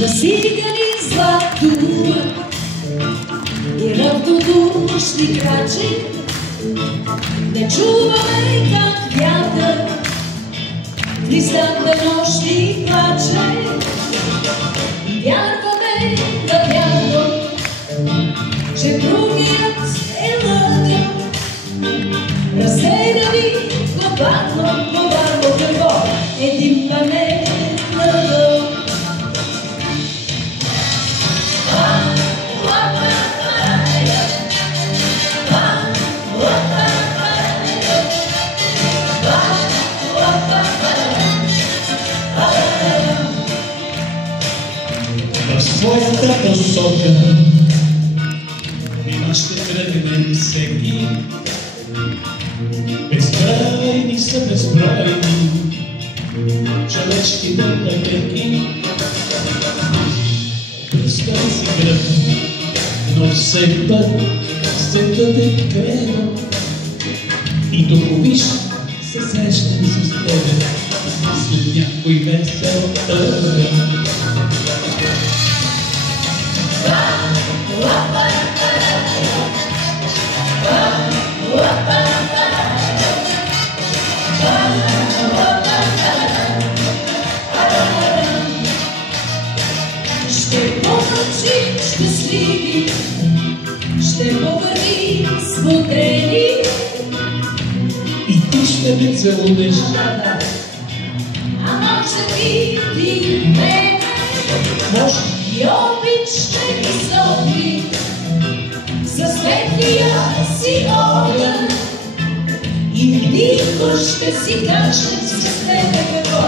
Насигани златува и равнодушни крачи, не чуваме как вятър в листата нощи плаче. И вярваме навярно, че другият е мъртъв. Разсейнали глобално, глобално дърво, един панел на дъл. В своята посока нима ще тръгне всеки. Безкрайни са безкрайни човешките пътеки. Пръскай си гръб, но всеки път светът е крено. И тук виж се срещам с тебе след някой весел тъгън. Ще помълчим щастливи, ще повървим смотрени. И ти ще ме целунеш. А може би ти мене, Може. и обич ще ни сопли за светлия си огън. И тихо ще си кажем с тебе какво.